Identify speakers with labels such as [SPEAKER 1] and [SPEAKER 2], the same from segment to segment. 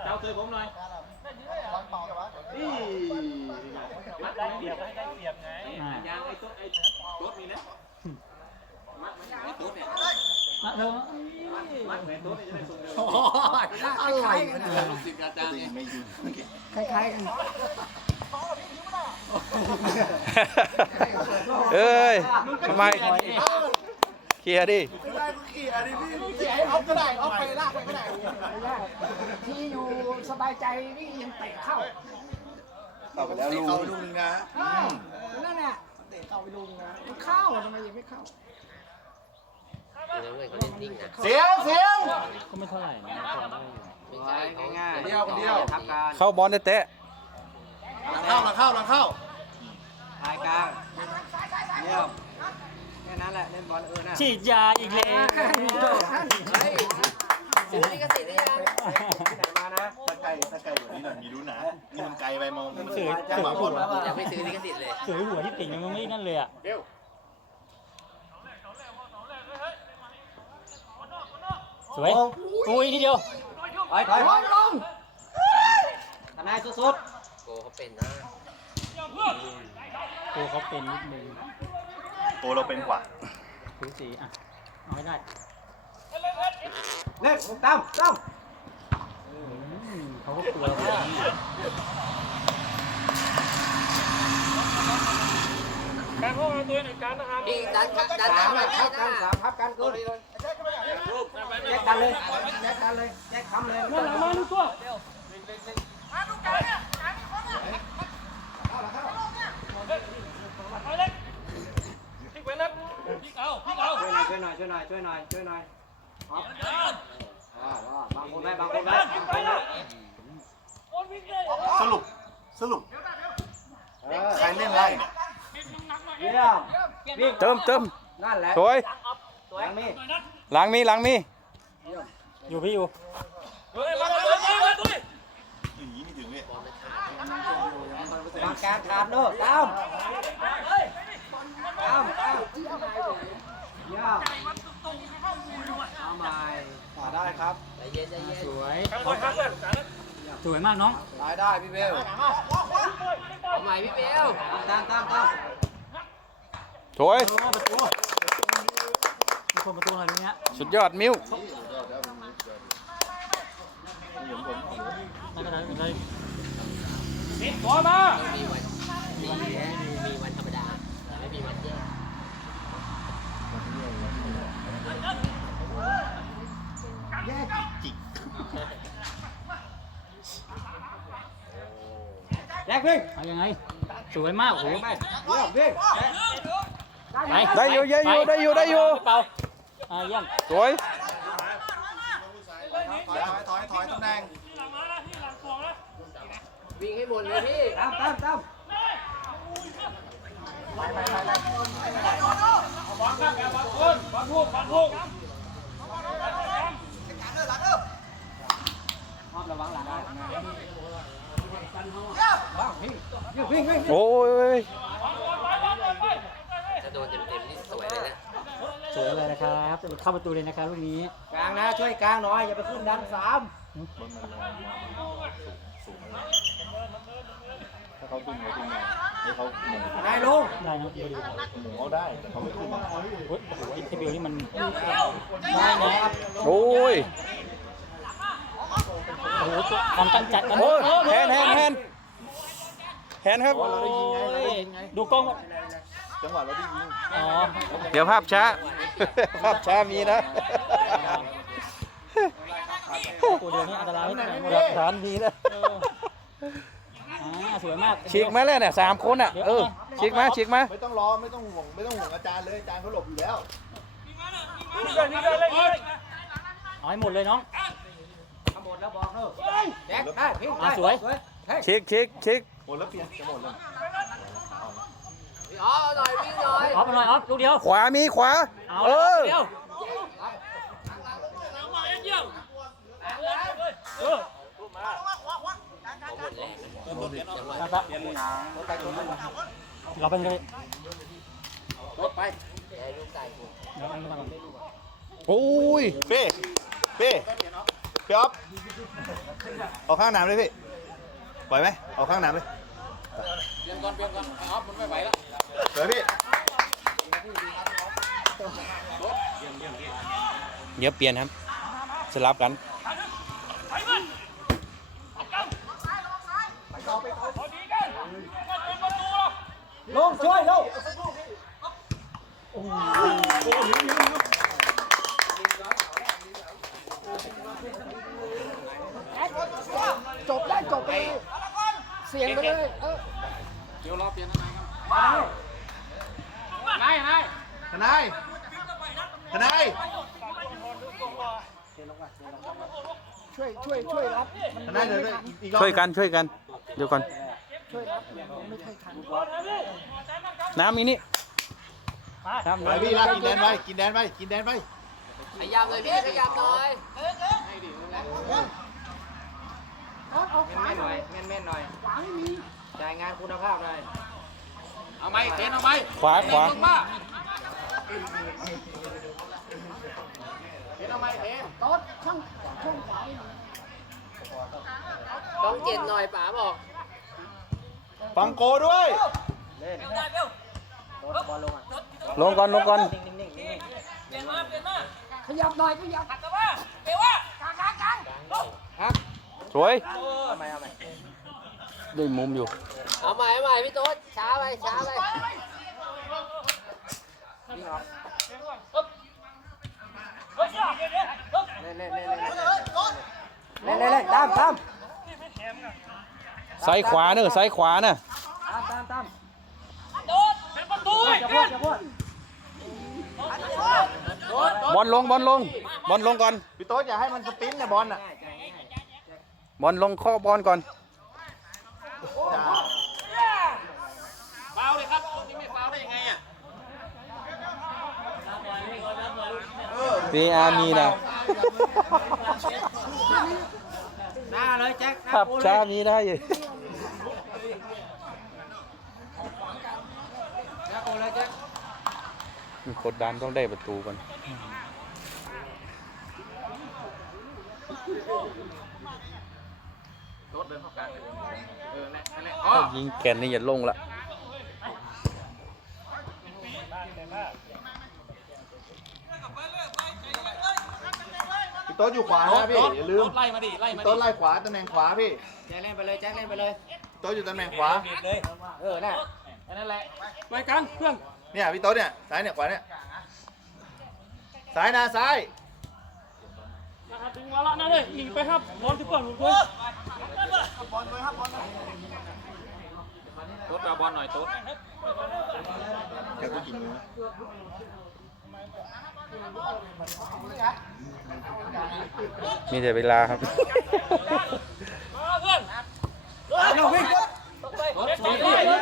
[SPEAKER 1] เจ้าเตยผมหน่อยนี่มัดได้เปรียบให้ได้เปรียบไงยางไอ้ตุ๊ดนี่นะมัดไอ้ตุ๊ดเนี่ยมัดเถอะมัดไอ้ตุ๊ดนี่จะได้ส่งเร็วอะไรกันเนี่ยลูกศิษย์อาจารย์เนี่ยคล้ายๆกัน
[SPEAKER 2] เอ้ยทำไมเคลียร์ดิ
[SPEAKER 3] เอาก็ได้เอาไปลากไปก็ได้ที่อยู่สบายใจนี่ยังเตะเข้า
[SPEAKER 4] ไปแล้วลูกนึงนะ
[SPEAKER 3] นั่นแหละเตะเข้าไปลุงนะมันเข้าทำไมยังไม่เข้า
[SPEAKER 4] เสียง
[SPEAKER 1] ก็ไม่เท่าไหร่นะ
[SPEAKER 4] ง่ายเดียวทำการ
[SPEAKER 2] เข้าบอลเตะ
[SPEAKER 4] หลังเข้า
[SPEAKER 5] ทายกลางเยี่ยมแค่นั้นแหละเล่นบอลนะ
[SPEAKER 1] ฉีดยาอีกแล้ว
[SPEAKER 5] ซื้อลิขสิทธิ์ได้ยังมานะ
[SPEAKER 4] ถ้าไกลกว่านี้หน่อยมีรู้นะนี่มันไกลไปมองมัน
[SPEAKER 1] ถือ
[SPEAKER 4] หัว
[SPEAKER 5] อยากไม่ซื้อลิขสิทธิ์เลย
[SPEAKER 1] ถือหัวที่ติ่งยังไม่นั่นเลยอ่ะสวยอุ้ยนิดเดียว
[SPEAKER 5] ถอยลงทนายสุดๆโกเขาเป็นนะ
[SPEAKER 1] โกเขาเป็นนิดนึง
[SPEAKER 4] โกเราเป็นกว่า
[SPEAKER 1] ถือสีอ่ะเอาให้ได้
[SPEAKER 5] เล่นตั้ม
[SPEAKER 1] เขาก็กลัวเลยการพวกเราตัวหนึ่งการนะครับ
[SPEAKER 5] อีกดันพับกัน3พับกันกูแยกกันเลยแยกทำเลย
[SPEAKER 1] นั่นแหละมาดูตัว
[SPEAKER 3] มาดูการเนี่ยการมีคนเนี่ย
[SPEAKER 1] เอาเล็กพลิกไปแล้วพลิกเอา
[SPEAKER 5] ช่วยหน่อยบางคนไว้
[SPEAKER 4] สรุปใครเล่นไล่เนี่ย
[SPEAKER 5] เ
[SPEAKER 2] เติม
[SPEAKER 5] นั่นแหละ
[SPEAKER 2] สวยหลังมี
[SPEAKER 1] อยู่พี่อยู่
[SPEAKER 4] อย่างนี้นี่ถึงเนี่ย
[SPEAKER 5] บางการขาดเนอะตามเอาใหม่ได้ครับใจเย็น
[SPEAKER 1] สวยมากน้อง
[SPEAKER 5] ได้พี่เบลเอาใหม่พี่เบลตาม
[SPEAKER 2] สวย
[SPEAKER 1] มีคนประตูอะไรเนี้ย
[SPEAKER 2] สุดยอดมิ้ว
[SPEAKER 1] ไม่เป็นไรสิบตัวมา
[SPEAKER 5] มีวันธรรมดาไม่มีวันแย่แยกวิ่ง
[SPEAKER 1] เอายังไงสวยมากโอ้โห
[SPEAKER 5] ไปวิ่ง
[SPEAKER 2] ได้อยู่
[SPEAKER 1] เป่าเยี่ยม
[SPEAKER 2] สวย
[SPEAKER 4] ถอยตำแหน่ง
[SPEAKER 5] วิ่งให้หมดเลยพี่ตามไป
[SPEAKER 1] บอลครับบอลพูก
[SPEAKER 5] ระวังหลังวิ่ง
[SPEAKER 2] โอ้ย
[SPEAKER 5] จะโดนเต็มนี่สวยเลยนะ
[SPEAKER 1] สวยเลยนะครับเข้าประตูเลยนะครับลูกนี้
[SPEAKER 5] กลางนะช่วยกลางหน่อยอย่าไปขึ้นดัน3
[SPEAKER 4] ถ้าเขาดึงให้เขาหมุน
[SPEAKER 5] ได้ลง
[SPEAKER 1] ได้นะดู
[SPEAKER 4] หมุนเขาได้แต่เขาไม่ขึ้น
[SPEAKER 1] โอ้โหไอ้เทเบิลนี่มัน
[SPEAKER 5] ได้นะครับ
[SPEAKER 2] โอ้ย
[SPEAKER 1] โอ้โหความตั้งใจ
[SPEAKER 2] โอ้ยแฮนครับ
[SPEAKER 1] ดูกล้อง
[SPEAKER 4] จังหวะเราได้ยิง
[SPEAKER 2] เดี๋ยวภาพช้ามีนะ
[SPEAKER 1] ตัวเดียวนี่อันตรายนิดหน่อย
[SPEAKER 2] หลักฐานมีนะ
[SPEAKER 1] สวยมาก
[SPEAKER 2] ฉีกมาแล้วเนี่ย3 คนอ่ะฉีกมา
[SPEAKER 4] ไม่ต้องรอไม่ต้องห่วงอาจารย์เลยอาจารย์เขาหลบอยู่แล้ว
[SPEAKER 1] เอาให้หมดเลยน้อง
[SPEAKER 5] หมดแล้วบอกเนอะแจ็คได้พิ้ง
[SPEAKER 2] สวยฉีก
[SPEAKER 4] หมดแล้วเปลี่ยนจะหมดแล้ว
[SPEAKER 5] อ๋อหน่อยวิ่งหน่อย
[SPEAKER 1] ออฟหน่อยออฟลูกเดียว
[SPEAKER 2] ขวามีขวา
[SPEAKER 1] เดียวเราเป็นไง
[SPEAKER 5] รถไป
[SPEAKER 2] โอ้ย
[SPEAKER 4] เป้อ๊อฟเอาข้างหนามเลยพี่ปล่อยไหมเอาข้างหนามเลย
[SPEAKER 5] เปลี่ยนก่อนออฟมันไม่ไหวแล้ว
[SPEAKER 4] เดี๋ยวพี่
[SPEAKER 2] เดี๋ยวเปลี่ยนครับสลับกัน
[SPEAKER 3] ลงช่วยลงจบได้จบไปเสียงไปเลย
[SPEAKER 5] เดี๋ยวรอเปลี่ยนทนายครับนาย
[SPEAKER 4] ทนายทนาย
[SPEAKER 3] ช่วยรับ
[SPEAKER 4] ทนายเดี๋ยวอีกรอบ
[SPEAKER 2] ช่วยกันเดี๋ยวก่อน
[SPEAKER 3] ช่วยรับไม่ค่อยทัน
[SPEAKER 2] น้ำมีนี่
[SPEAKER 4] ไปพี่ลากกินแดนไปกินแดนไปกินแดนไป
[SPEAKER 5] ขยับเลยพี่ขยับหน่อยแม่นหน่อยแม่นหน่อยจ่ายงานคุณภาพหน่อยเอาไหมเทนเอาไหม
[SPEAKER 2] ขวา
[SPEAKER 5] เทนเอาไหมเทน
[SPEAKER 3] โต๊ดช่องขวา
[SPEAKER 5] ต้องเจ็ดหน่อยป๋าบอก
[SPEAKER 4] ฟังโกด้วย
[SPEAKER 2] ลงก่อน
[SPEAKER 3] ขยับหน่อยขยับ
[SPEAKER 2] สวย
[SPEAKER 5] เอาไหม
[SPEAKER 2] ได้มุมอยู่
[SPEAKER 5] เอาใหม่พี่โต๊ดช้าไปเล่นตาม
[SPEAKER 2] ซ้ายขวาเนอะซ้ายขวาน่ะ
[SPEAKER 5] ตาม
[SPEAKER 2] บอลลงก่อน
[SPEAKER 4] พี่โต๊ดอย่าให้มันสปรินต์นะบอลน่ะ
[SPEAKER 2] บอลลงข้อบอลก่อน
[SPEAKER 5] ฟาวเลยครับนี่ไม่ฟาวได้ยังไงอ่ะ
[SPEAKER 2] VR มีนะ
[SPEAKER 5] หน้าเลยแจ็ค
[SPEAKER 2] ขับช้ามีได้อยู่
[SPEAKER 5] หน้าโกเลยแจ็ค
[SPEAKER 2] กดดันต้องได้ประตูก่อน
[SPEAKER 5] โต๊ดเดินเข้ากลางนั่นแหละอ๋อ
[SPEAKER 2] ยิงแกนนี่อย่าลงละ
[SPEAKER 4] พี่โต๊ดอยู่ขวานะพี่อย่าลืม
[SPEAKER 5] ไล่มาดิ
[SPEAKER 4] พี่โต๊ดไล่ขวาตำแหน่งขวาพี่
[SPEAKER 5] แจ็คเล่นไปเลย
[SPEAKER 4] พี่โต๊ดอยู่ตำแหน่งขวา
[SPEAKER 5] น่ะนั่นแหละไปกันเพื่อน
[SPEAKER 4] เนี่ยพี่โต๊ดเนี่ยซ้ายเนี่ยขวาเนี่ยซ้ายนะซ้าย
[SPEAKER 1] ถึงวาระนั้นเลยหนีไปครับบอลที่ก่อนผมด้วย
[SPEAKER 5] โต๊ดเอาบอลหน่อยโต๊ด
[SPEAKER 4] แกก็กินมือ
[SPEAKER 2] มีแต่เวลาครับ
[SPEAKER 5] เราวิ่งโต๊ดสวย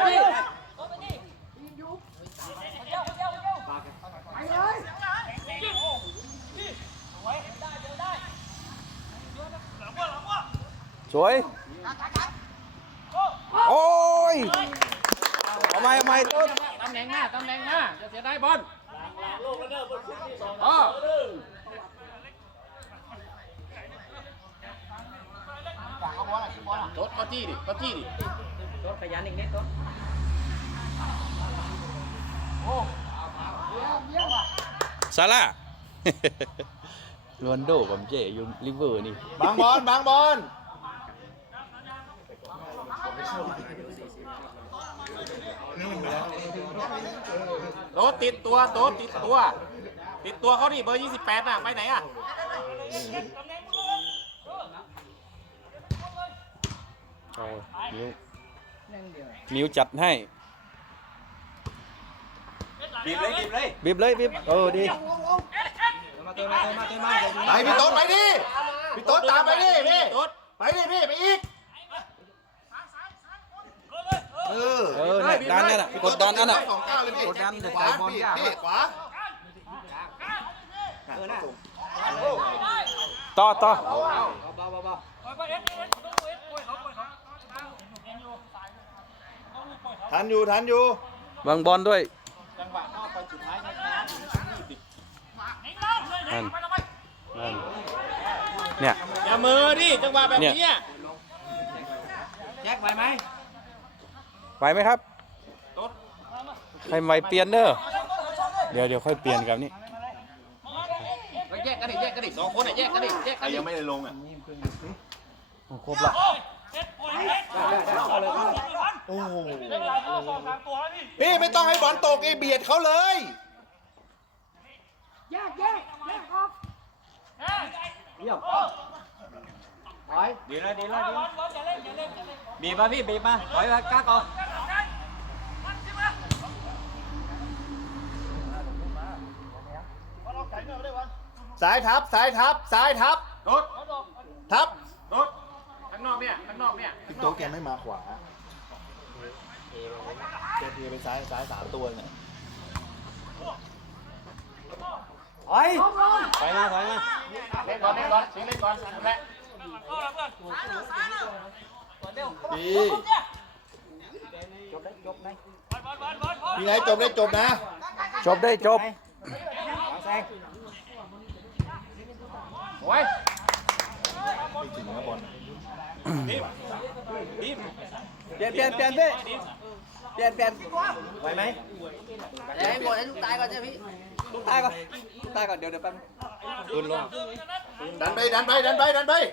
[SPEAKER 2] สวย โอ้ยเอาใหม่ต้น
[SPEAKER 5] ตำแหน่งหน้าจะเสียได้บอลอ๋อโต๊ดเข้าที่ดิโต๊ดขยันอีกนิดโต๊ด
[SPEAKER 2] ซาร่า โรนลโดกับเจอยู่ลิเวอร์นี่
[SPEAKER 4] บางบอล
[SPEAKER 5] โต๊ดติดตัวเขาดิเบอร์ 28น่ะไปไหนอ่ะ
[SPEAKER 2] เอานิ้วจัดให้
[SPEAKER 5] บีบเลย
[SPEAKER 2] บีบดี
[SPEAKER 5] มาเติมมา
[SPEAKER 4] ไปพี่โต๊ดไปดิพี่โต๊ดตามไปดิพี่
[SPEAKER 5] โต๊ด
[SPEAKER 4] ไปดิพี่ไปอีก
[SPEAKER 2] เนี่ยดันนั่นน่ะกดดันนั่นน่ะ
[SPEAKER 4] สองก้าวเลยพี่
[SPEAKER 2] กดดันเดี๋ยว
[SPEAKER 4] ขวา
[SPEAKER 2] จ่ายบอล
[SPEAKER 4] พี่
[SPEAKER 2] ยาก
[SPEAKER 4] พี่ขวา
[SPEAKER 2] ต่อ
[SPEAKER 5] เบา
[SPEAKER 4] ทันอยู่
[SPEAKER 2] วางบอลด้วย
[SPEAKER 5] จังหวะนอกไปสุดท้ายนะ
[SPEAKER 2] นั่นเนี่ย
[SPEAKER 1] อย่ามือดิจังหวะแบบนี้
[SPEAKER 5] แจ็คไหวไหม
[SPEAKER 2] ไหวไหมครับใครไหวเปลี่ยนเด้อเดี๋ยวค่อยเปลี่ยนกับนี่
[SPEAKER 5] แยกกันดิสองคนแยกกันดิ
[SPEAKER 4] ใครยังไม่ได้ลงอ่ะ
[SPEAKER 2] ครบละ
[SPEAKER 4] โอ้โหพี่ไม่ต้องให้บอลตกไอ้เบียดเขาเลย
[SPEAKER 3] แยกออก
[SPEAKER 5] เยี่ยมถอยดีเลยบีบมาพี่บีบมาถอยมากล้าก่อน
[SPEAKER 4] สายทับ
[SPEAKER 1] รถ
[SPEAKER 4] ทับ
[SPEAKER 1] รถข้างนอกเนี่ย
[SPEAKER 4] พี่โต๊ะแกไม่มาขวาแกเทไปซ้าย3 ตัวเนี่ย
[SPEAKER 5] ถอยมา
[SPEAKER 1] เล่นก่อนเล่นก่อนแหละ
[SPEAKER 4] ดี
[SPEAKER 5] จบได้
[SPEAKER 4] พี่ไงจบได้จบนะ
[SPEAKER 2] จบได้จบ
[SPEAKER 1] โอ้ย
[SPEAKER 4] ไม่ถึงนะบอล
[SPEAKER 1] ทีม
[SPEAKER 5] เปลี่ยนพี่เปลี่ยนไหวไหมให้หมดให้ลูกตายก่อนใช่พี่ลูกตายก่อนเดี๋ยวแป๊บปืนลง
[SPEAKER 4] ดันไปเปลี่ยน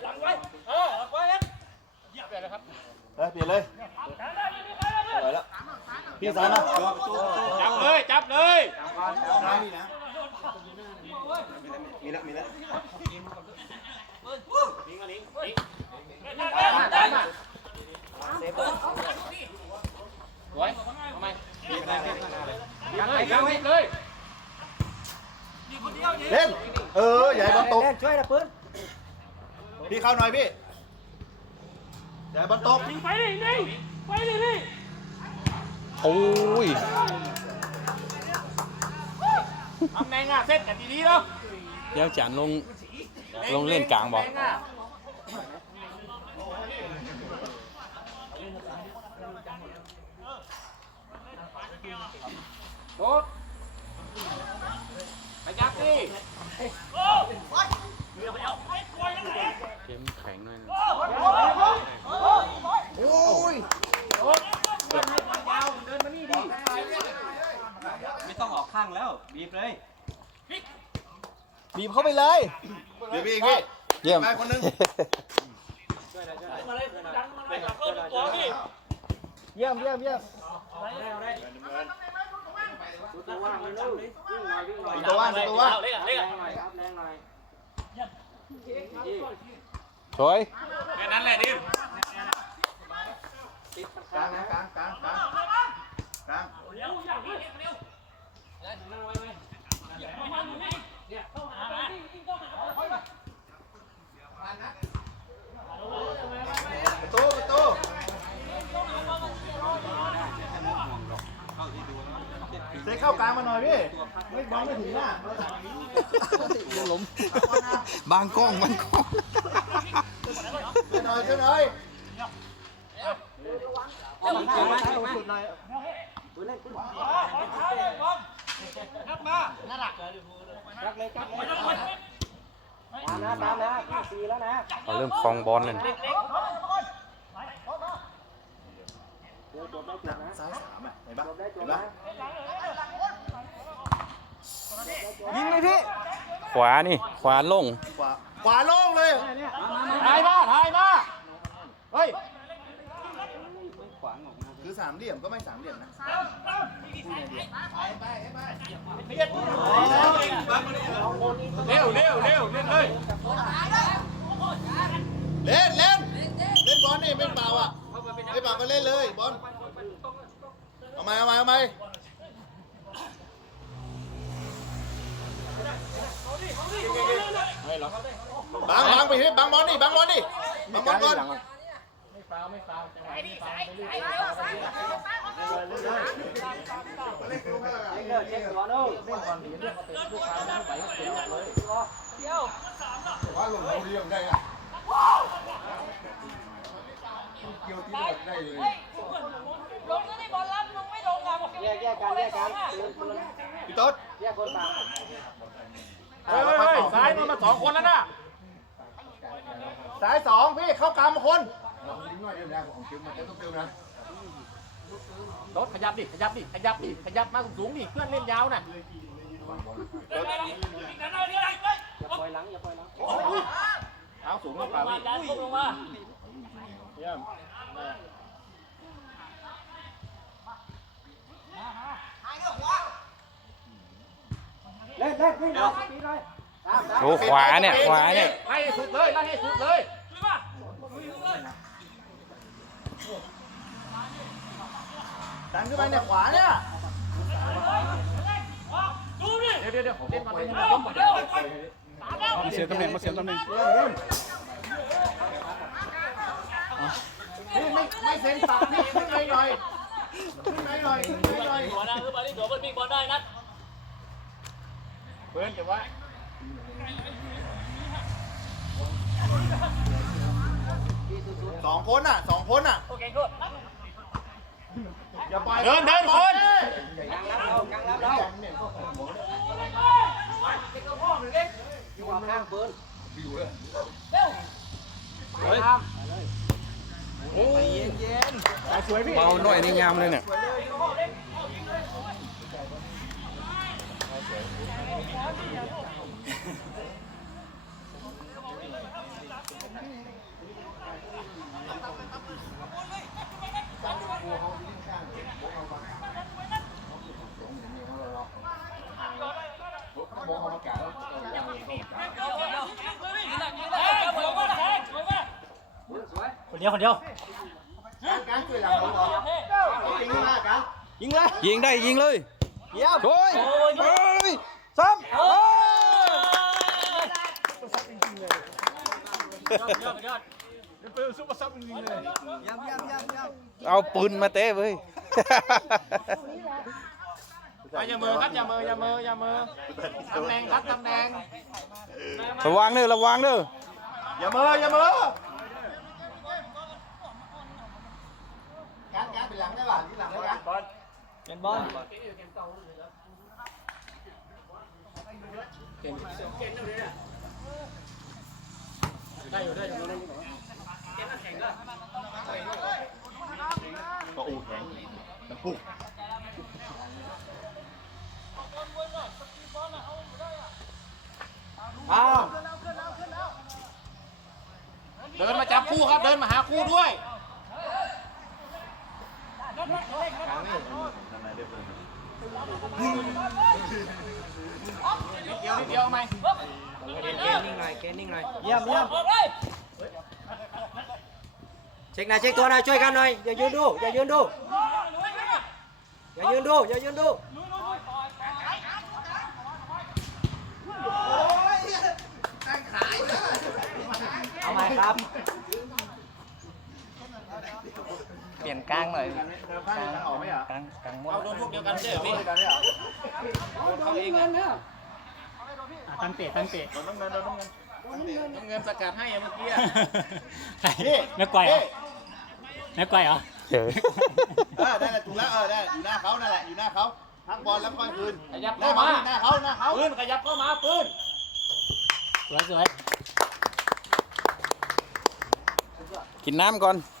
[SPEAKER 4] เลยไปแล้วพี่ซ้ายนะ
[SPEAKER 1] จับเลย
[SPEAKER 4] มีแล้ว
[SPEAKER 1] สวยทำไมยังเลย
[SPEAKER 4] เล่นอย่าให้บอลตก
[SPEAKER 5] ช่วยนะปืน
[SPEAKER 4] พี่เข้าหน่อยพี่อย่าให้บอลตก
[SPEAKER 2] โอ้ย
[SPEAKER 1] ตำแหน่งเซตกันดีๆเนาะ
[SPEAKER 2] เดี๋ยวจานลงเล่นกลางบอก
[SPEAKER 1] โต๊ดไปยักดิ
[SPEAKER 2] เข้มแข็งหน่อยนะ
[SPEAKER 5] ไม่ต้องออกข้างแล้วบีบเลย
[SPEAKER 4] บีบเข้าไปเลยเดี๋ยวพี่อีกพี่
[SPEAKER 2] เยี่ยม
[SPEAKER 4] ไปคนนึง
[SPEAKER 5] เยี่ยม
[SPEAKER 4] ตัวว่าง
[SPEAKER 2] สวย
[SPEAKER 1] แค่นั้นแหละดิม
[SPEAKER 4] กลางประตูเซเข้ากลางมาหน่อยพี่ไม่บอลไม่ถึงหน้า
[SPEAKER 2] ล้มบางกล้อง
[SPEAKER 4] ช่วยหน่อย
[SPEAKER 2] เขาเริ่มคลองบอลเลย
[SPEAKER 4] ซ้าย3อ่ะเห็นปะ
[SPEAKER 5] ยิงเลยพี่
[SPEAKER 2] ขวานี่ขวาลง
[SPEAKER 4] ขวาโล่งเลย
[SPEAKER 1] ถ่ายมาเฮ้ย
[SPEAKER 4] คือ3 เหลี่ยมก็ไม่3 เหลี่ยมนะ
[SPEAKER 1] เร็วเล่นเลย
[SPEAKER 4] เล่นบอลนี่ไม่เปล่าอ่ะไม่เปล่าก็เล่นเลยบอลเอาไหมบังไปบังบอลนี่บังบอลก่อนว่าลงเราเรียงได้อะเกี่ยวที่หมดได้เลย
[SPEAKER 6] ลงแล้วนี่บอลรับลงไม่ลงอ่ะบอก
[SPEAKER 5] แยกกัน
[SPEAKER 4] พี่ต๊ด
[SPEAKER 5] แยกคนต่าง
[SPEAKER 1] เฮ้ยซ้ายมันมา2 คนแล้วนะ
[SPEAKER 4] สายสองพี่เข้ากลางมาคน
[SPEAKER 3] รถขยับดิขยับดิขยับดิขยับมาสูงดิเพื่อนเล่นยาวน่ะเท้าสูงมากกว่าพี่เยี่ยมเล่นวิ่งเอาปีเลย
[SPEAKER 2] โอ้ขวาเนี่ยขวาเนี่ย
[SPEAKER 3] ไล่ให้สุดเลยไล่ให้สุดเลย
[SPEAKER 4] ดันขึ้นไปเนี่ยขวาเนี่ย
[SPEAKER 3] เดี๋ยวเล่นมาเป็น
[SPEAKER 1] มาเสียตำแหน่งมาเสียตำแหน่ง
[SPEAKER 4] พี่ไม่เซ็นปากพี่ขึ้นไปหน่อยขึ้นไปหน่อยขึ้นไปหน่อย
[SPEAKER 6] บอลนะคือบอลที่ตัวมันวิ่งบอลได้นะ
[SPEAKER 3] เพื่อนเก็บไว้
[SPEAKER 4] สองคนอ่ะ
[SPEAKER 6] โอเคกู
[SPEAKER 4] อย่าปล่อย
[SPEAKER 3] เดินคน
[SPEAKER 2] เบาหน่อยนี่งามเลยเนี่ย
[SPEAKER 1] คนเดียวคนเดียว
[SPEAKER 4] การช่วยหลังผมเหรอจริงมากกัน
[SPEAKER 2] ยิงได้ยิงเลยโอ้ยเฮ้ยซ้ำเอาปืนมาเตะเว้ย
[SPEAKER 3] อย่ามือครับอย่ามือตำแหน่งครับตำแหน่ง
[SPEAKER 2] ระวังเด้อระวังเด้อ
[SPEAKER 4] อย่ามือการเป็นหลังได้ป่ะที่หลังได้กัน
[SPEAKER 1] เป็นบอล
[SPEAKER 4] ก็อูแข็งน้ำปุ๊ก
[SPEAKER 3] เดินมาจับคู่ครับเดินมาหาคู่ด้วยนิดเดียวไหม
[SPEAKER 1] เยี่ยม
[SPEAKER 5] เช็คหน้าเช็คตัวหน่อยช่วยกันหน่อยอย่ายืนดูอย่ายืนดูเอาใหม่ครับเปลี่ยนกลางหน่อย
[SPEAKER 4] ข้างออกไหมอ่ะ
[SPEAKER 5] กลางม้วน
[SPEAKER 3] เอาโดนพวกเดียวกันใช่ไหมพี่
[SPEAKER 4] กันเนี่ย
[SPEAKER 1] ตั้งเตะ
[SPEAKER 3] น้ำเงินสกัดให้เมื่อกี้
[SPEAKER 1] นักไกวเหรอนักไกวเหรอ
[SPEAKER 4] ได้แหละถูกแล้วได้อยู่หน้าเขานั่นแหละอยู่หน้าเขาทั้งบอลแล้วค่อยคืน
[SPEAKER 3] ขยับ
[SPEAKER 4] หน้า
[SPEAKER 3] เข้า
[SPEAKER 4] เขา
[SPEAKER 3] มา
[SPEAKER 4] หน้าเขา
[SPEAKER 3] ปืนขยับเข้ามาปืน
[SPEAKER 1] สวย
[SPEAKER 2] กินน้ำก่อน